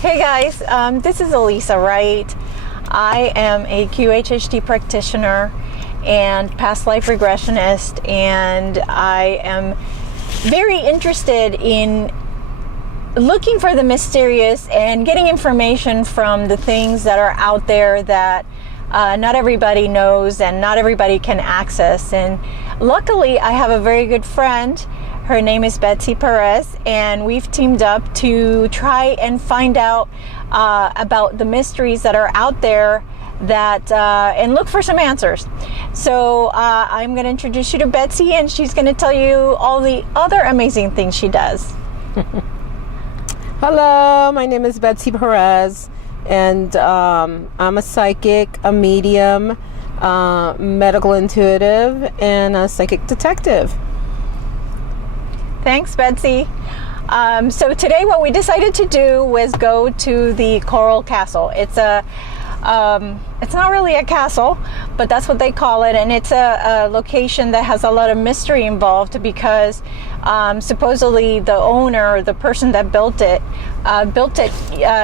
Hey guys, this is Elisa, right? I am a QHHT practitioner and past life regressionist, and I am very interested in looking for the mysterious and getting information from the things that are out there that not everybody knows and not everybody can access. And luckily, I have a very good friend. Her name is Betsy Perez, and we've teamed up to try and find out about the mysteries that are out there that and look for some answers. So I'm going to introduce you to Betsy, and she's going to tell you all the other amazing things she does. Hello, my name is Betsy Perez, and I'm a psychic, a medium, medical intuitive, and a psychic detective. Thanks, Betsy. So today what we decided to do was go to the Coral Castle. It's not really a castle, but that's what they call it, and it's a location that has a lot of mystery involved because supposedly the owner, the person that built it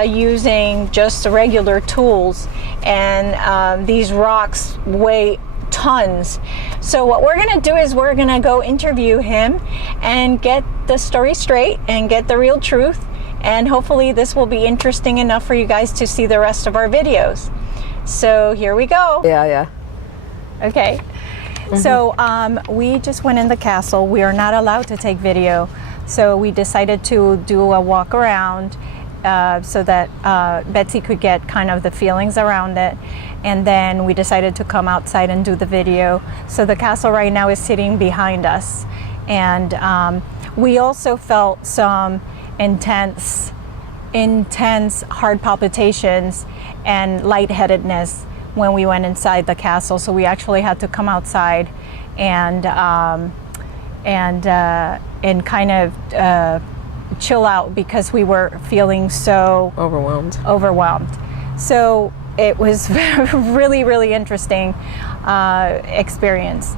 using just regular tools, and these rocks weigh tons. So what we're going to do is we're going to go interview him and get the story straight and get the real truth, and hopefully this will be interesting enough for you guys to see the rest of our videos. So here we go. Yeah. Okay. Mm-hmm. So we just went in the castle. We are not allowed to take video, so we decided to do a walk around so that Betsy could get kind of the feelings around it, and then we decided to come outside and do the video. So the castle right now is sitting behind us, and we also felt some intense heart palpitations and lightheadedness when we went inside the castle. So we actually had to come outside and kind of chill out because we were feeling so overwhelmed. So it was really, really interesting experience.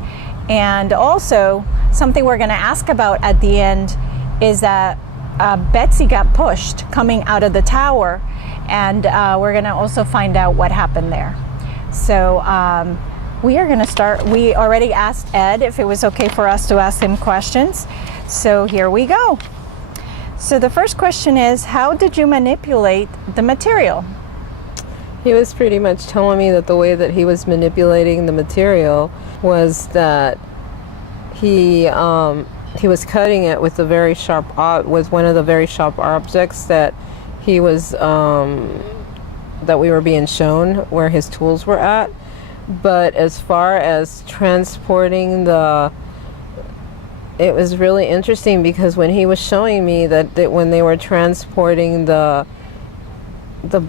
And also something we're going to ask about at the end is that Betsy got pushed coming out of the tower, and we're going to also find out what happened there. So we are going to start. We already asked Ed if it was okay for us to ask him questions. So here we go. So the first question is, how did you manipulate the material? He was pretty much telling me that the way that he was manipulating the material was that he was cutting it with one of the very sharp objects that he was that we were being shown where his tools were at. But as far as transporting it was really interesting because when he was showing me that when they were transporting the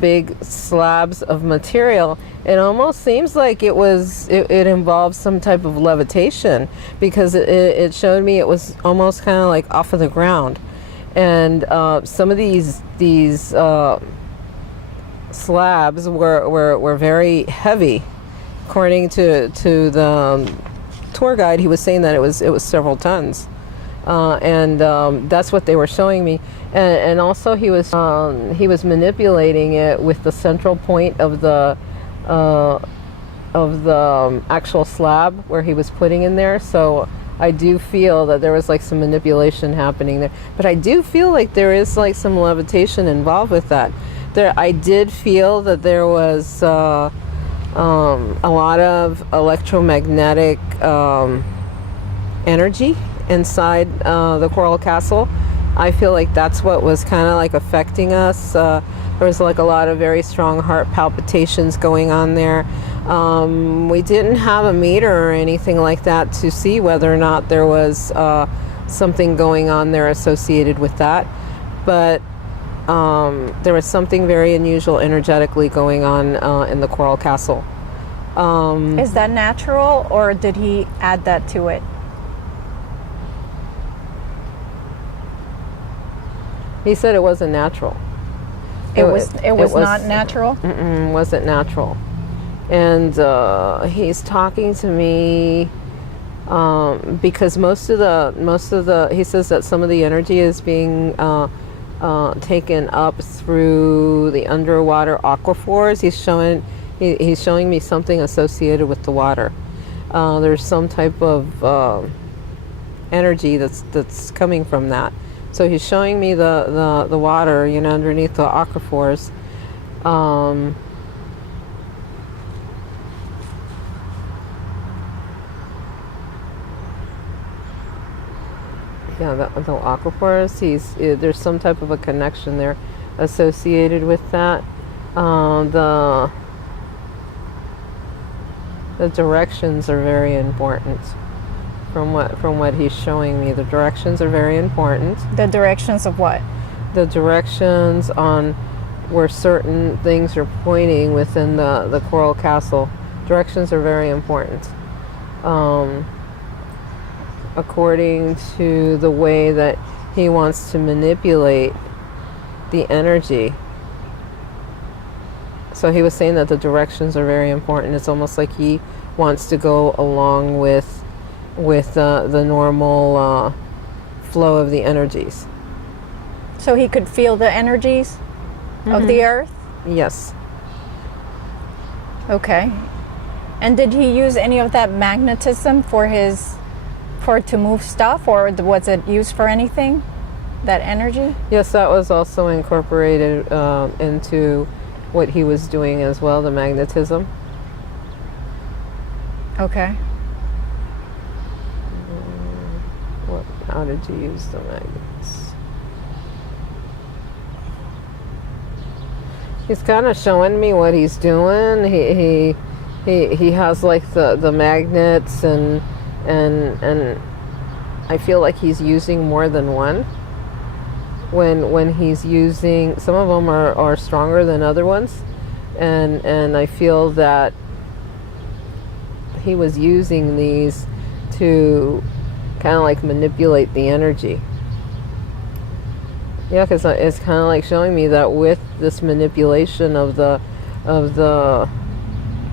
big slabs of material, it almost seems like it involved some type of levitation, because it showed me it was almost kind of like off of the ground, and some of these slabs were very heavy. According to the tour guide, he was saying that it was several tons, and that's what they were showing me. And also he was manipulating it with the central point of the actual slab where he was putting in there. So I do feel that there was like some manipulation happening there, but I do feel like there is like some levitation involved with that. I did feel that there was a lot of electromagnetic energy inside the Coral Castle. I feel like that's what was kind of like affecting us. There was like a lot of very strong heart palpitations going on there. We didn't have a meter or anything like that to see whether or not there was something going on there associated with that. But there was something very unusual energetically going on in the Coral Castle. Is that natural, or did he add that to it? He said it wasn't natural. It was not natural? Wasn't natural. And he's talking to me because most of the he says that some of the energy is being taken up through the underwater aquifers. He's showing me something associated with the water. There's some type of energy that's coming from that. So he's showing me the water, underneath the aquifers. Yeah, the aquifers. There's some type of a connection there associated with that. The directions are very important. From what he's showing me, the directions are very important. The directions of what? The directions on where certain things are pointing within the coral castle. Directions are very important. According to the way that he wants to manipulate the energy. So he was saying that the directions are very important. It's almost like he wants to go along with the normal flow of the energies. So he could feel the energies of the earth? Yes. Okay. And did he use any of that magnetism for it to move stuff, or was it used for anything? That energy? Yes, that was also incorporated into what he was doing as well, the magnetism. Okay. How did you use the magnets? He's kind of showing me what he's doing. He has like the magnets and I feel like he's using more than one. When he's using, some of them are stronger than other ones, and I feel that he was using these to kind of like manipulate the energy. Yeah, because it's kind of like showing me that with this manipulation of the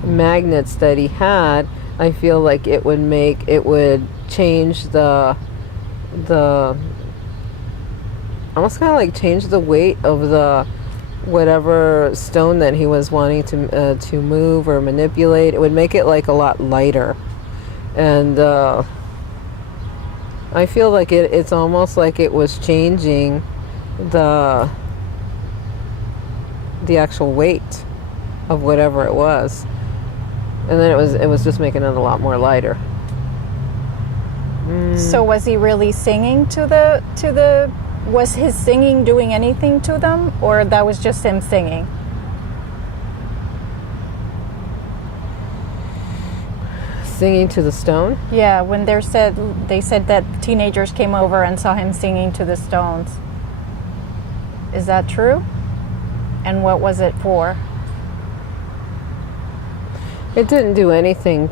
magnets that he had, I feel like it would change the almost kind of like change the weight of the whatever stone that he was wanting to move or manipulate. It would make it like a lot lighter, and I feel like it's almost like it was changing the actual weight of whatever it was, and then it was just making it a lot more lighter. So was he really singing was his singing doing anything to them, or that was just him singing? Singing to the stone? Yeah, when they said that teenagers came over and saw him singing to the stones. Is that true? And what was it for? It didn't do anything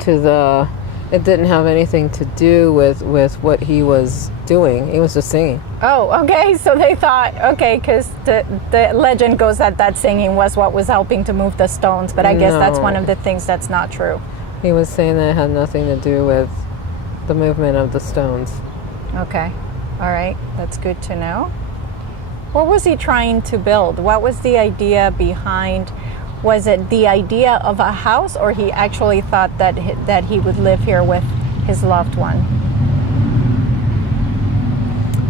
it didn't have anything to do with what he was doing. He was just singing. Oh, okay. So they thought, okay, because the legend goes that singing was what was helping to move the stones, but I guess that's one of the things that's not true. He was saying that it had nothing to do with the movement of the stones. Okay. All right. That's good to know. What was he trying to build? What was the idea behind? Was it the idea of a house, or he actually thought that he would live here with his loved one?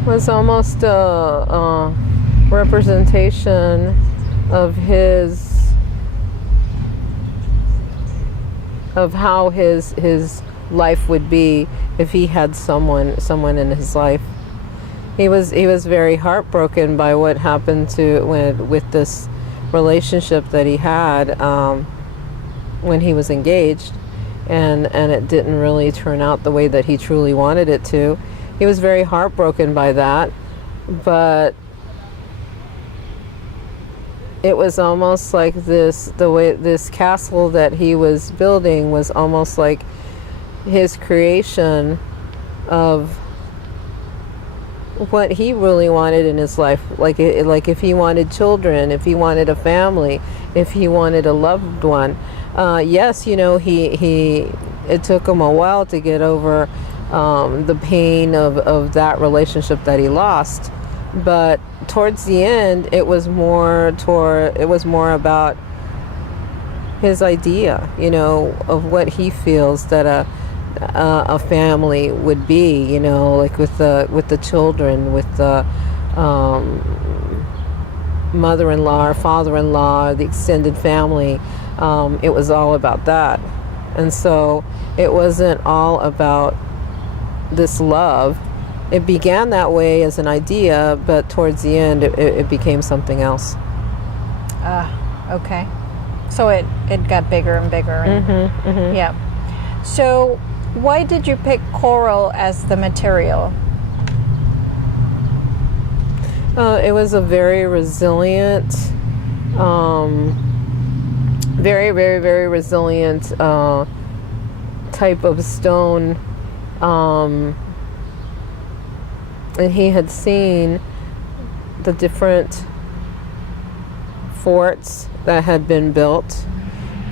It was almost a representation of how his life would be if he had someone in his life. He was very heartbroken by what happened with this relationship that he had when he was engaged, and it didn't really turn out the way that he truly wanted it to. He was very heartbroken by that, but it was almost like this castle that he was building was almost like his creation of what he really wanted in his life. Like if he wanted children, if he wanted a family, if he wanted a loved one. Yes, it took him a while to get over the pain of that relationship that he lost. But towards the end, it was more about his idea, of what he feels that a family would be, like with the children, with the mother-in-law or father-in-law, the extended family. It was all about that. And so it wasn't all about this love. It began that way as an idea, but towards the end it became something else. Okay. So it got bigger and bigger. And, yeah. So why did you pick coral as the material? It was a very resilient, very, very, very resilient type of stone. And he had seen the different forts that had been built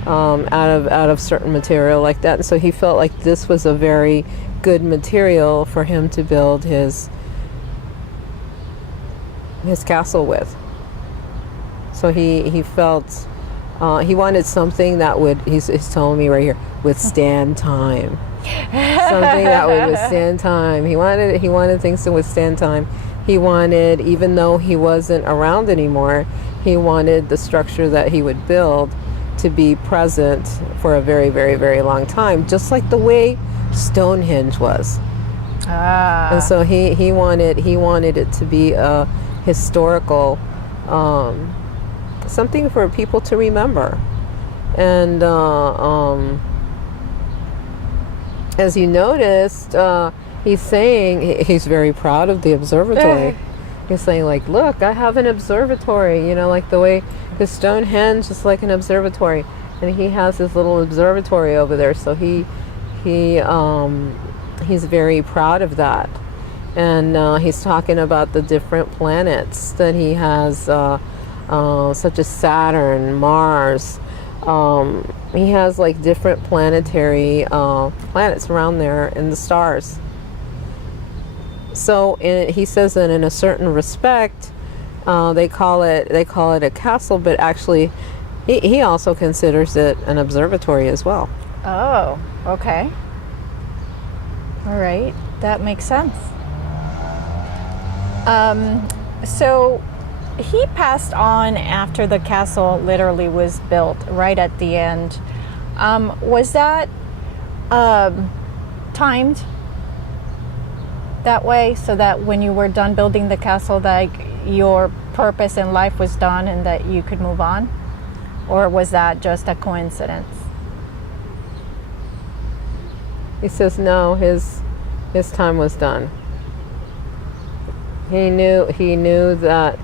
out of certain material like that. And so he felt like this was a very good material for him to build his castle with. So he felt he wanted something that would, he's telling me right here, withstand time. Something that would withstand time. He wanted things to withstand time. He wanted, even though he wasn't around anymore, he wanted the structure that he would build to be present for a very, very, very long time, just like the way Stonehenge was. And so he wanted it to be a historical, something for people to remember. And as you noticed, he's saying he's very proud of the observatory. He's saying, like, look, I have an observatory, like the way, because Stonehenge is like an observatory, and he has his little observatory over there. So he's very proud of that. And he's talking about the different planets that he has, such as Saturn, Mars. He has like different planetary planets around there in the stars. So he says that in a certain respect, they call it a castle, but actually, he also considers it an observatory as well. Oh, okay. All right, that makes sense. So he passed on after the castle literally was built, right at the end. Was that timed that way, so that when you were done building the castle, that your purpose in life was done and that you could move on? Or was that just a coincidence? He says no, his time was done. He knew that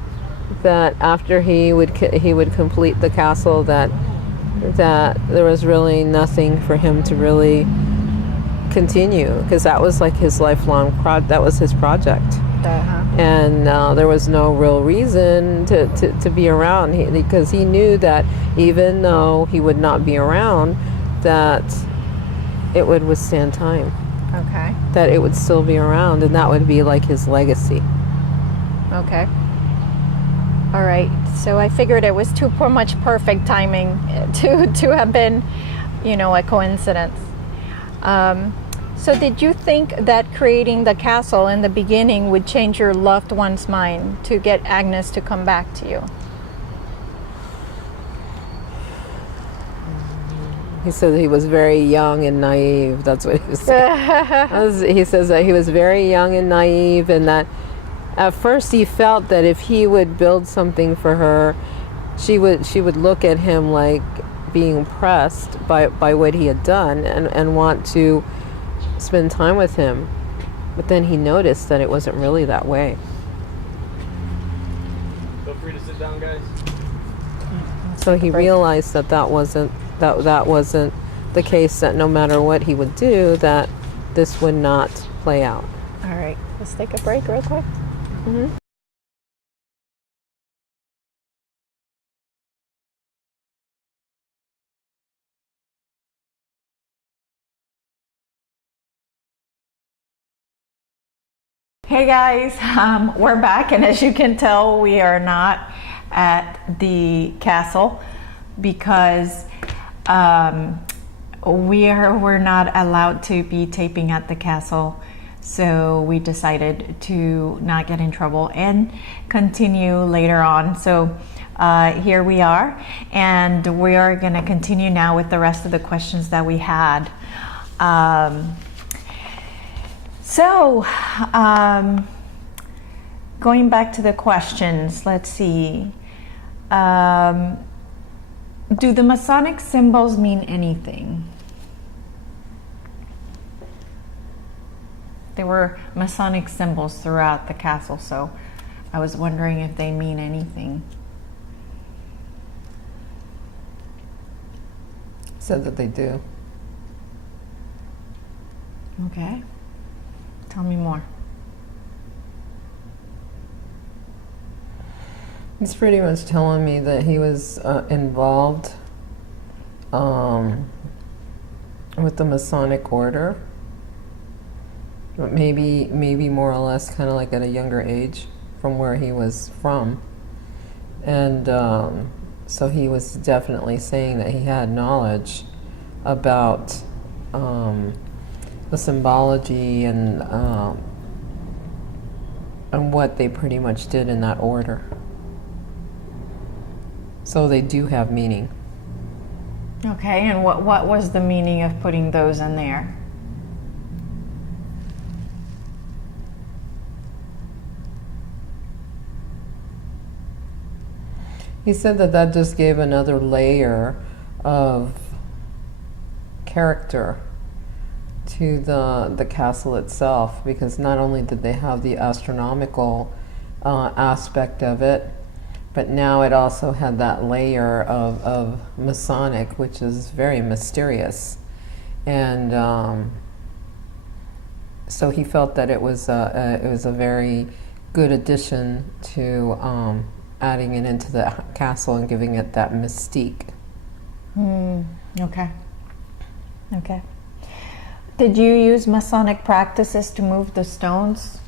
after he would complete the castle, that there was really nothing for him to really continue, because that was like his lifelong that was his project. And there was no real reason to be around, because he knew that even though he would not be around, that it would withstand time. Okay. That it would still be around, and that would be like his legacy. Okay. All right. So I figured it was too much perfect timing to have been, a coincidence. So did you think that creating the castle in the beginning would change your loved one's mind to get Agnes to come back to you? He said he was very young and naive. That's what he was saying. He says that he was very young and naive, and that at first he felt that if he would build something for her, she would look at him like being impressed by what he had done and want to spend time with him. But then he noticed that it wasn't really that way. Feel free to sit down, guys. So he realized that wasn't the case, that no matter what he would do, that this would not play out. All right. Let's take a break real quick. Mm-hmm. Hey guys, we're back, and as you can tell, we are not at the castle because we're not allowed to be taping at the castle. So we decided to not get in trouble and continue later on. So here we are, and we are going to continue now with the rest of the questions that we had. Going back to the questions, let's see. Do the Masonic symbols mean anything? There were Masonic symbols throughout the castle, so I was wondering if they mean anything. Said that they do. Okay. Tell me more. He's pretty much telling me that he was involved with the Masonic order, but maybe more or less kind of like at a younger age from where he was from. And so he was definitely saying that he had knowledge about the symbology and what they pretty much did in that order. So they do have meaning. Okay, and what was the meaning of putting those in there? He said that that just gave another layer of character to the castle itself, because not only did they have the astronomical aspect of it, but now it also had that layer of Masonic, which is very mysterious. And so he felt that it was a very good addition to adding it into the castle and giving it that mystique. Okay. Okay. Did you use Masonic practices to move the stones?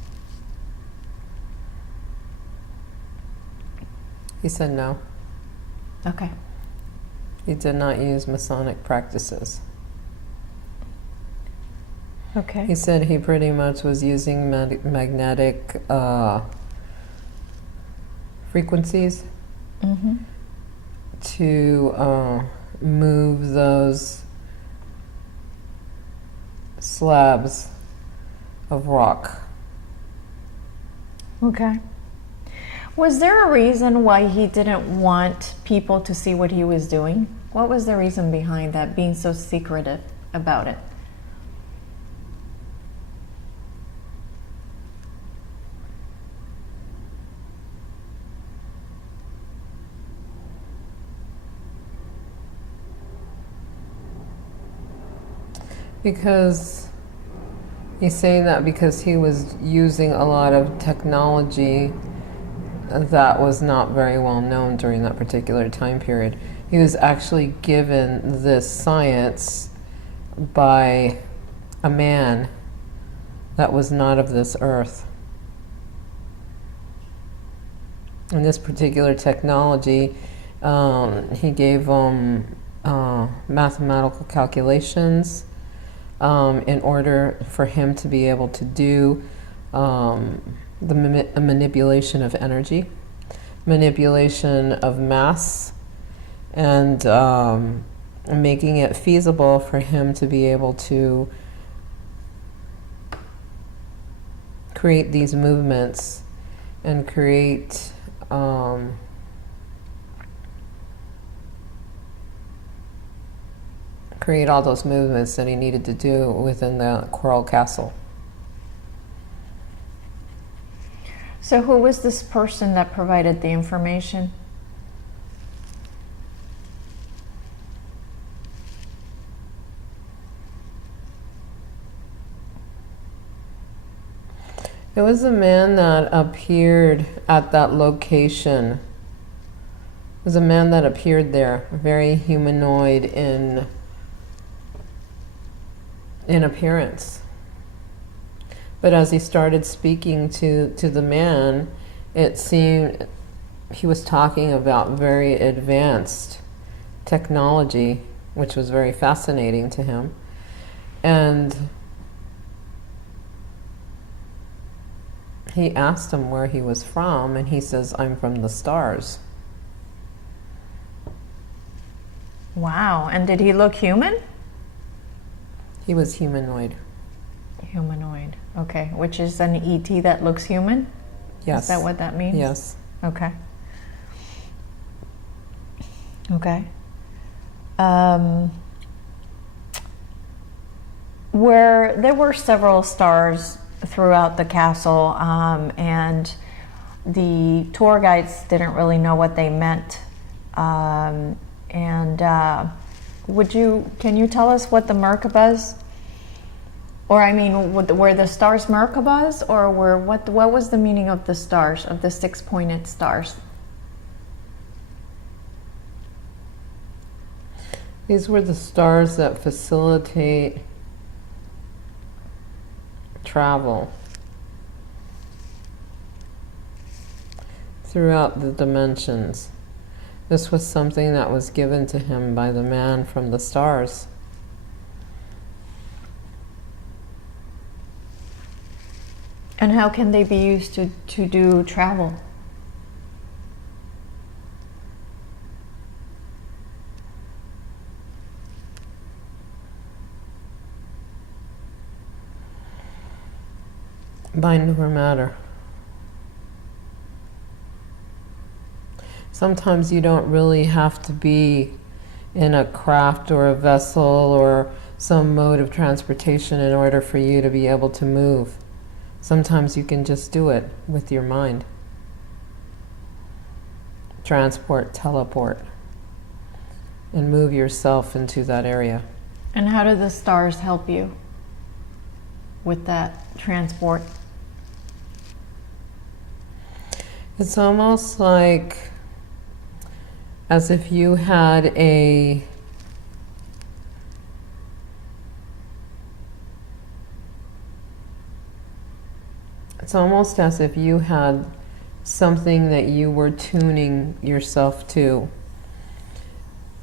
He said no. Okay. He did not use Masonic practices. Okay. He said he pretty much was using magnetic frequencies to move those slabs of rock. Okay. Was there a reason why he didn't want people to see what he was doing? What was the reason behind that, being so secretive about it? Because he's saying that because he was using a lot of technology that was not very well known during that particular time period. He was actually given this science by a man that was not of this earth. And this particular technology, he gave them mathematical calculations in order for him to be able to do the manipulation of energy, manipulation of mass, and making it feasible for him to be able to create these movements and create all those movements that he needed to do within the Coral Castle. So who was this person that provided the information? It was a man that appeared at that location. It was a man that appeared there, very humanoid in appearance. But as he started speaking to the man, it seemed he was talking about very advanced technology, which was very fascinating to him. And he asked him where he was from, and he says, "I'm from the stars." Wow. And did he look human? He was humanoid. Humanoid. Okay. Which is an ET that looks human? Yes. Is that what that means? Yes. Okay. Okay. Where there were several stars throughout the castle, and the tour guides didn't really know what they meant. Can you tell us what the Merkabahs, or I mean, were the stars Merkabahs, or what was the meaning of the stars, of the 6-pointed stars? These were the stars that facilitate travel throughout the dimensions. This was something that was given to him by the man from the stars. And how can they be used to do travel? By newer matter. Sometimes you don't really have to be in a craft or a vessel or some mode of transportation in order for you to be able to move. Sometimes you can just do it with your mind. Transport, teleport, and move yourself into that area. And how do the stars help you with that transport? It's almost like as if you had a It's almost as if you had something that you were tuning yourself to.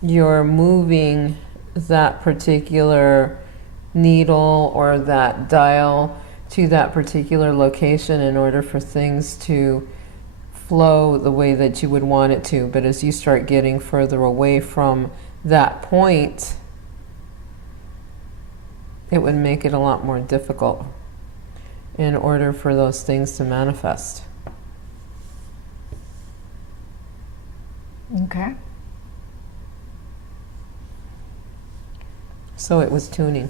You're moving that particular needle or that dial to that particular location in order for things to flow the way that you would want it to. But as you start getting further away from that point, it would make it a lot more difficult in order for those things to manifest. Okay. So it was tuning.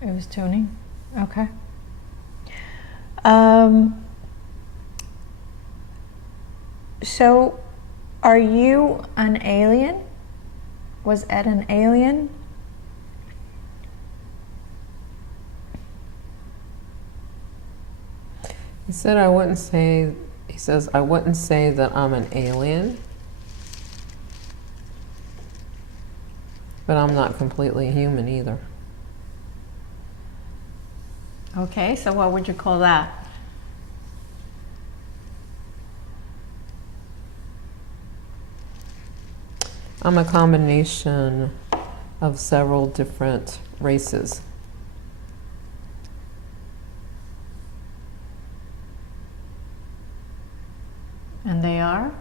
It was tuning. Okay. So, are you an alien? Was Ed an alien? He says, I wouldn't say that I'm an alien, but I'm not completely human either. Okay, so what would you call that? I'm a combination of several different races. And they are?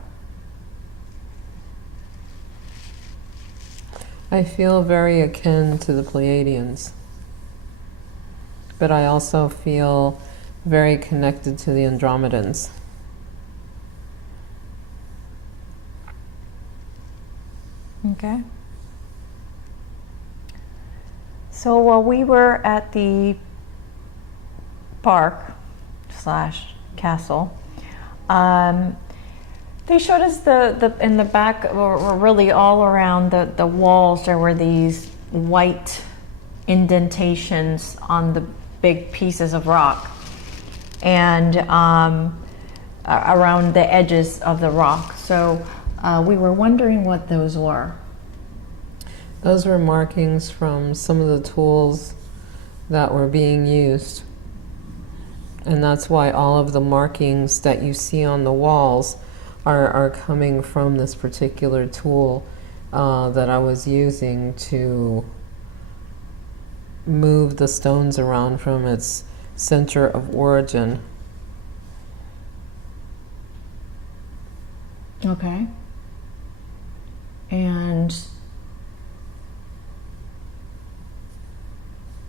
I feel very akin to the Pleiadians, but I also feel very connected to the Andromedans. Okay. So while we were at the park / castle, they showed us the in the back, or really all around the walls, there were these white indentations on the big pieces of rock, and around the edges of the rock. So we were wondering what those were. Those were markings from some of the tools that were being used. And that's why all of the markings that you see on the walls are coming from this particular tool that I was using to move the stones around from its center of origin. Okay. And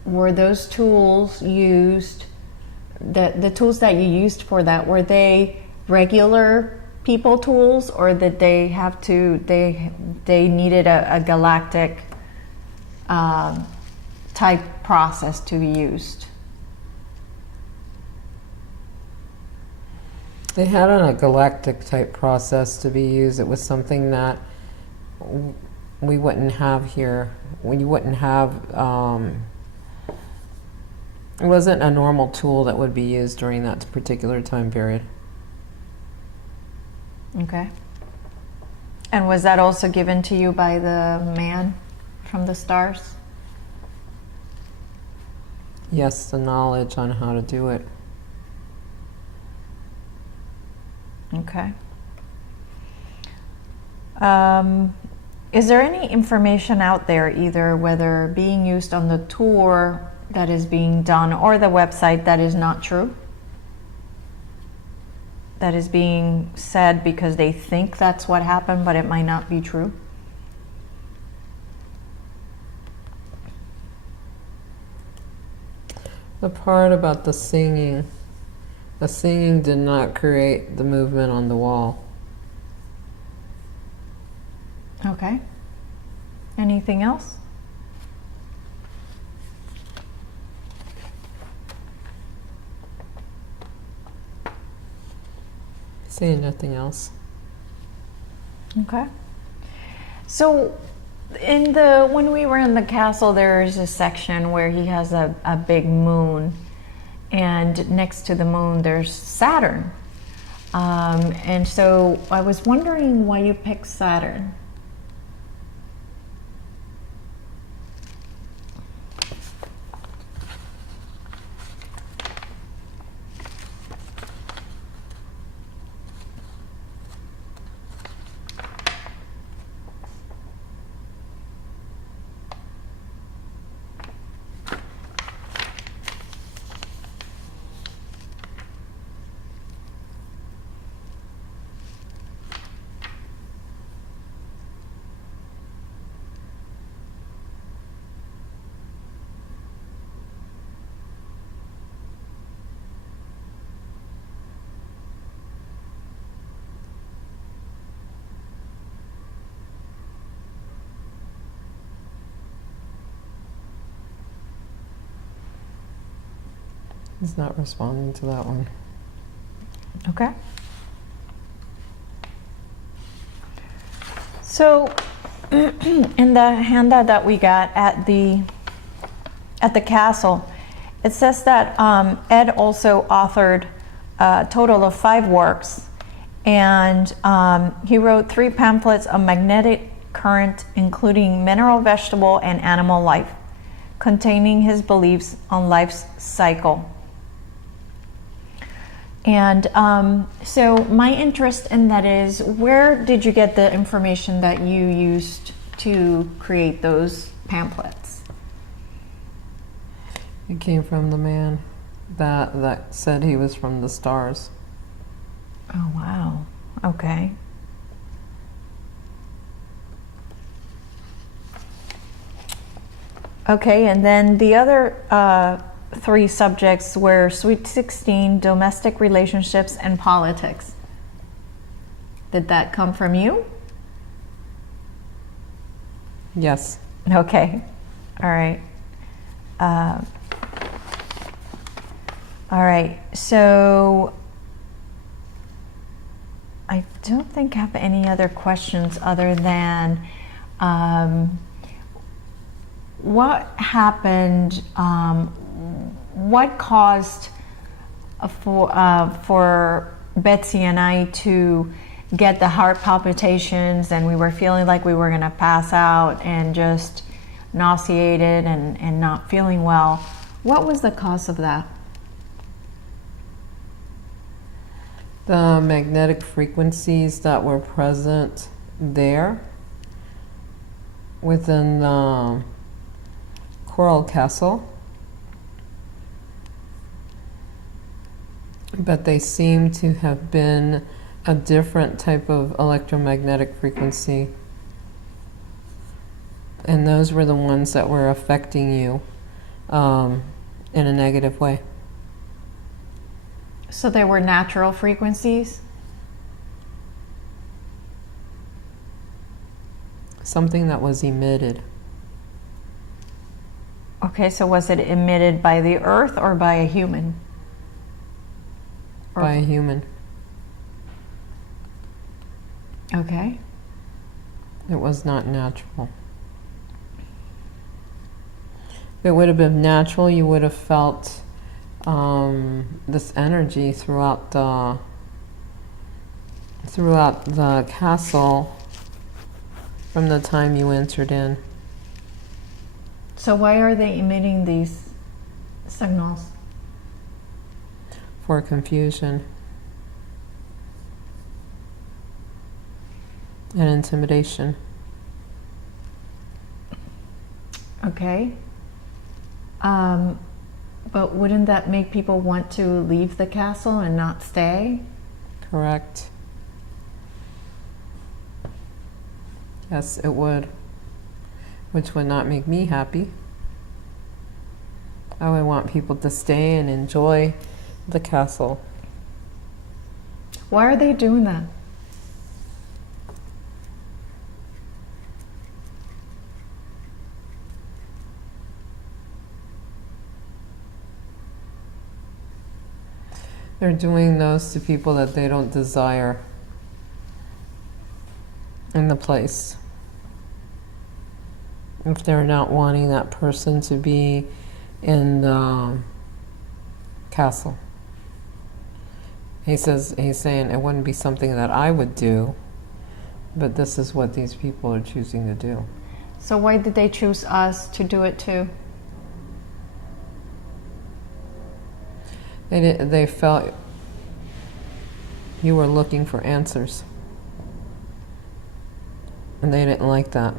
were those tools used, the tools that you used for that, were they regular people tools, or did they have to, they needed a galactic type process to be used? They had a galactic type process to be used. It was something that we wouldn't have here. We wouldn't have, it wasn't a normal tool that would be used during that particular time period. Okay. And was that also given to you by the man from the stars? Yes, the knowledge on how to do it. Okay. Is there any information out there, either whether being used on the tour that is being done or the website, that is not true? That is being said because they think that's what happened, but it might not be true? The part about the singing did not create the movement on the wall. Okay. Anything else? Saying nothing else. Okay. So when we were in the castle, there is a section where he has a big moon, and next to the moon there's Saturn. And so I was wondering why you picked Saturn. He's not responding to that one. Okay. So in the handout that we got at the castle, it says that Ed also authored a total of 5 works, and he wrote 3 pamphlets on magnetic current, including mineral, vegetable, and animal life, containing his beliefs on life's cycle. And so my interest in that is, where did you get the information that you used to create those pamphlets? It came from the man that said he was from the stars. Oh, wow. Okay. Okay, and then the other 3 subjects were Sweet 16, domestic relationships, and politics. Did that come from you? Yes. Okay. All right. All right. So I don't think I have any other questions other than what happened, what caused for Betsy and I to get the heart palpitations, and we were feeling like we were going to pass out and just nauseated and not feeling well. What was the cause of that? The magnetic frequencies that were present there within the coral castle, but they seem to have been a different type of electromagnetic frequency. And those were the ones that were affecting you in a negative way. So they were natural frequencies? Something that was emitted. Okay, so was it emitted by the earth or by a human? By a human. Okay. It was not natural. If it would have been natural, you would have felt this energy throughout the castle from the time you entered in. So why are they emitting these signals? For confusion and intimidation. Okay. But wouldn't that make people want to leave the castle and not stay? Correct. Yes, it would. Which would not make me happy. I would want people to stay and enjoy the castle. Why are they doing that? They're doing those to people that they don't desire in the place. If they're not wanting that person to be in the castle. He's saying it wouldn't be something that I would do, but this is what these people are choosing to do. So why did they choose us to do it too? They felt you were looking for answers. And they didn't like that.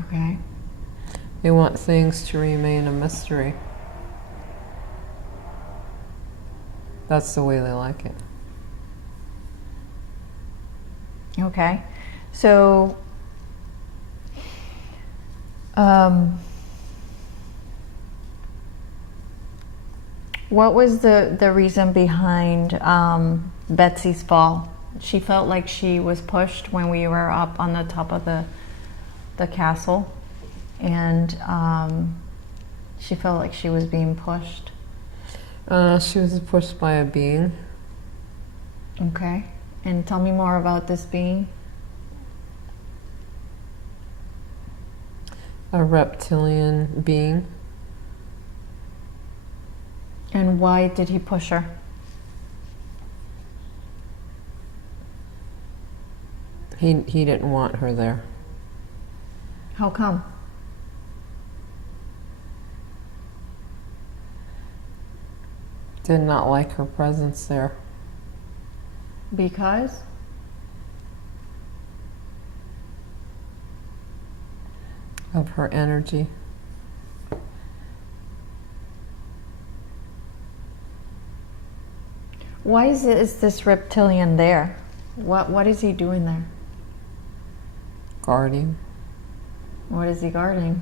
Okay. They want things to remain a mystery. That's the way they like it. Okay. So what was the reason behind Betsy's fall? She felt like she was pushed when we were up on the top of the castle, and she felt like she was being pushed. She was pushed by a being. Okay. And tell me more about this being. A reptilian being. And why did he push her? He didn't want her there. How come? Did not like her presence there. Because? Of her energy. Why is this reptilian there? What is he doing there? Guarding. What is he guarding?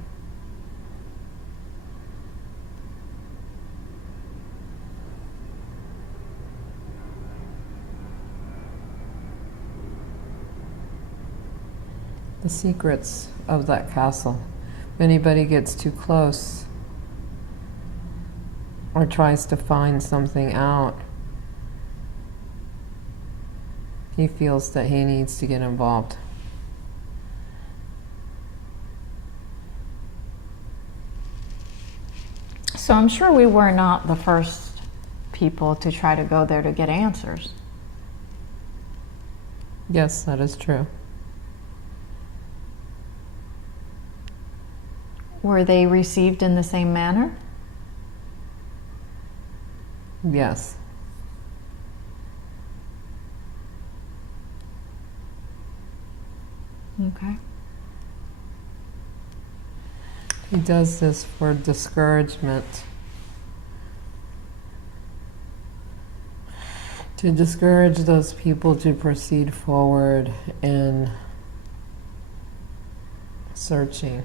The secrets of that castle. If anybody gets too close or tries to find something out, he feels that he needs to get involved. So I'm sure we were not the first people to try to go there to get answers. Yes, that is true. Were they received in the same manner? Yes. Okay. He does this for discouragement. To discourage those people to proceed forward in searching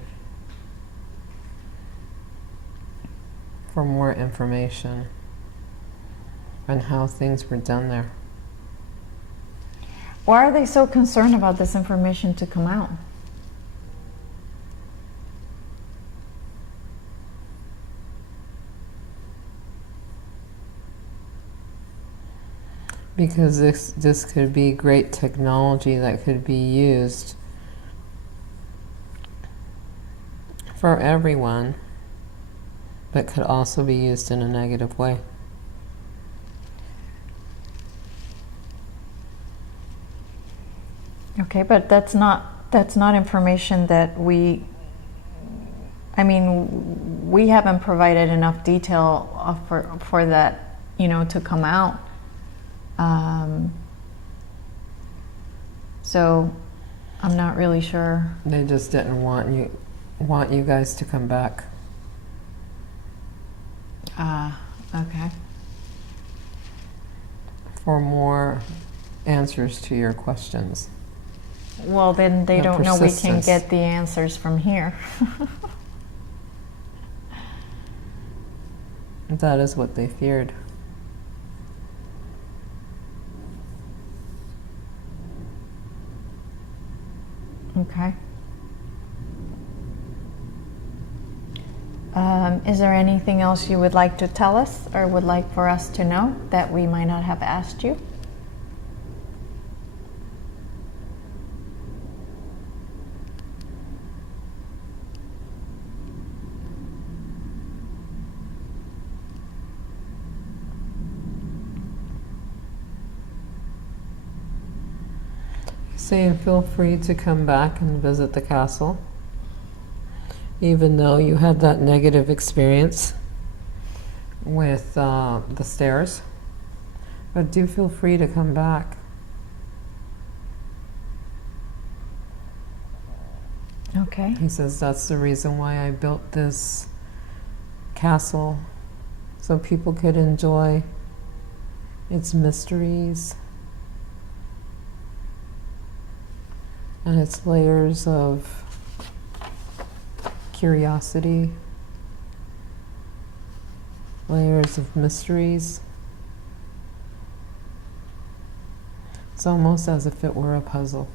for more information on how things were done there. Why are they so concerned about this information to come out? Because this could be great technology that could be used for everyone, but could also be used in a negative way. Okay, but that's not information that we haven't provided enough detail for that, to come out. So I'm not really sure. They just didn't want you guys to come back. Okay. For more answers to your questions. Well, then they The don't know we can persistence. get the answers from here. That is what they feared. Okay. Is there anything else you would like to tell us or would like for us to know that we might not have asked you? Saying feel free to come back and visit the castle, even though you had that negative experience with the stairs. But do feel free to come back. Okay. He says that's the reason why I built this castle, so people could enjoy its mysteries and its layers of curiosity, layers of mysteries. It's almost as if it were a puzzle.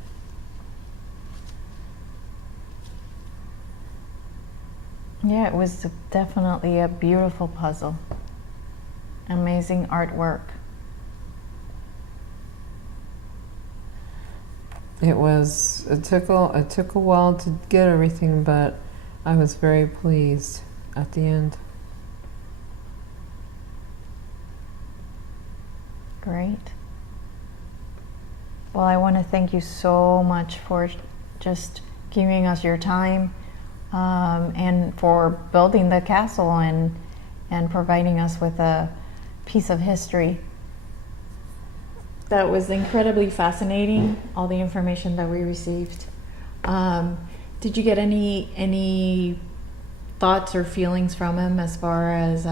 Yeah, it was definitely a beautiful puzzle. Amazing artwork. It took a while to get everything, but I was very pleased at the end. Great. Well, I want to thank you so much for just giving us your time, and for building the castle and providing us with a piece of history. That was incredibly fascinating, all the information that we received. Did you get any thoughts or feelings from him as far as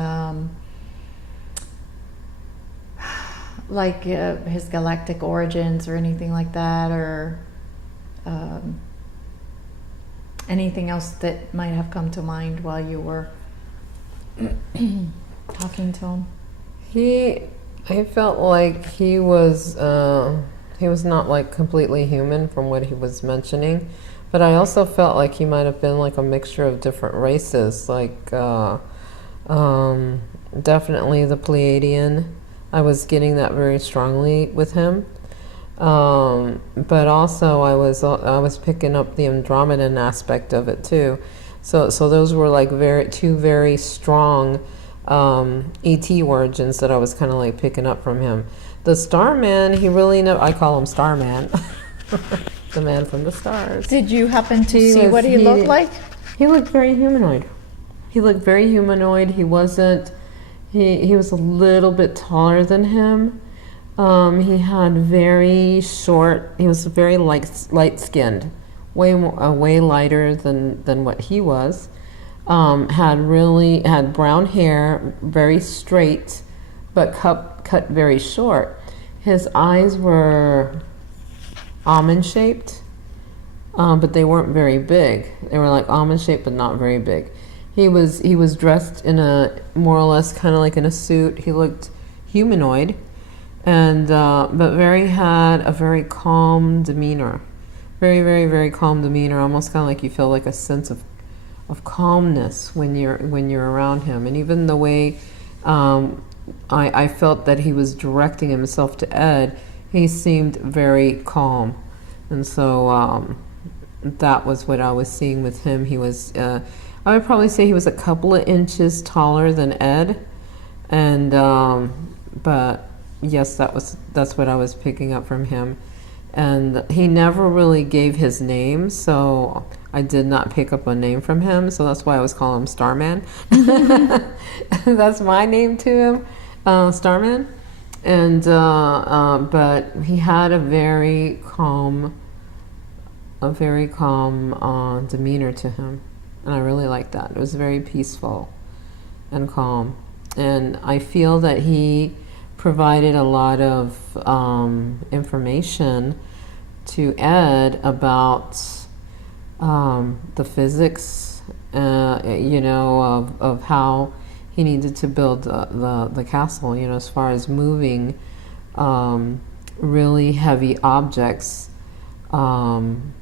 his galactic origins or anything like that, or anything else that might have come to mind while you were talking to him? I felt like he was not like completely human from what he was mentioning, but I also felt like he might have been like a mixture of different races, like definitely the Pleiadian. I was getting that very strongly with him, but also I was picking up the Andromedan aspect of it too. So those were like two very strong ET origins that I was kind of like picking up from him. The Starman, I call him Starman, the man from the stars. Did you happen to see what he looked like? He looked very humanoid. He looked very humanoid. He wasn't. He was a little bit taller than him. He had very short. He was very light skinned, way lighter than what he was. Had brown hair, very straight, but cut very short. His eyes were almond shaped, but they weren't very big. They were like almond shaped, but not very big. He was dressed in a more or less kind of like in a suit. He looked humanoid, and but had a very calm demeanor, very calm demeanor. Almost kind of like you feel like a sense of calmness when you're around him. And even the way I felt that he was directing himself to Ed, he seemed very calm, and so that was what I was seeing with him. He was. I would probably say he was a couple of inches taller than Ed, and but yes, that's what I was picking up from him. And he never really gave his name, so I did not pick up a name from him. So that's why I was calling him Starman. That's my name to him, Starman. And but he had a very calm demeanor to him. And I really liked that. It was very peaceful and calm. And I feel that he provided a lot of information to Ed about the physics, of how he needed to build the castle, as far as moving really heavy objects and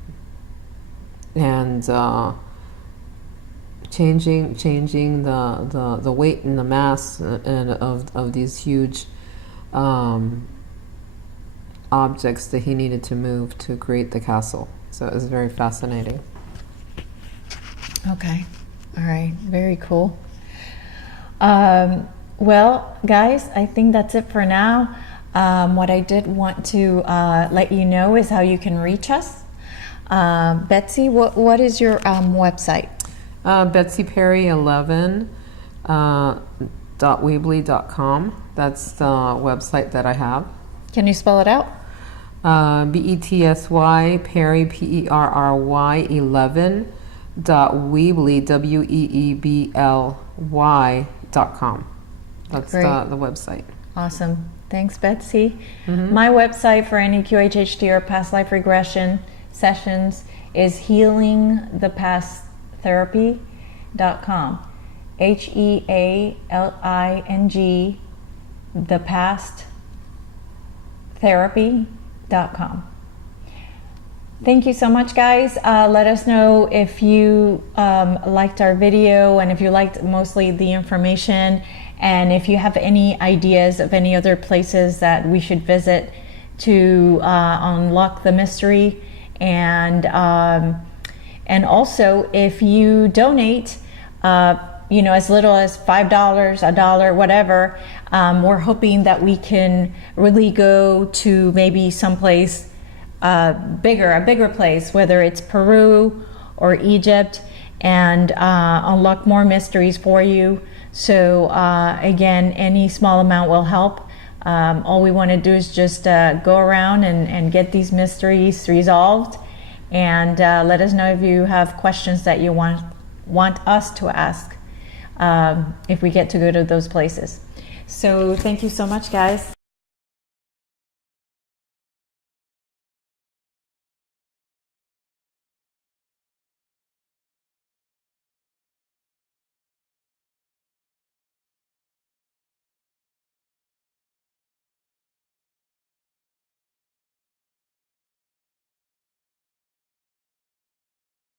changing the weight and the mass of these huge objects that he needed to move to create the castle. So it was very fascinating. Okay. All right. Very cool. Well, guys, I think that's it for now. What I did want to let you know is how you can reach us. Betsy, what is your website? BetsyPerry11 .weebly.com. That's the website that I have. Can you spell it out? BETSY Perry PERRY 11 .weebly WEEBLY.com. That's the website. Awesome. Thanks, Betsy. My website for any QHHT or past life regression sessions is healingthepasttherapy.com. HEALING thepasttherapy.com. Thank you so much, guys. Let us know if you liked our video and if you liked mostly the information, and if you have any ideas of any other places that we should visit to unlock the mystery. And also, if you donate, as little as $5, $1, whatever, we're hoping that we can really go to maybe someplace a bigger place, whether it's Peru or Egypt, and unlock more mysteries for you. So again, any small amount will help. All we want to do is just go around and get these mysteries resolved, and let us know if you have questions that you want us to ask if we get to go to those places. So thank you so much, guys.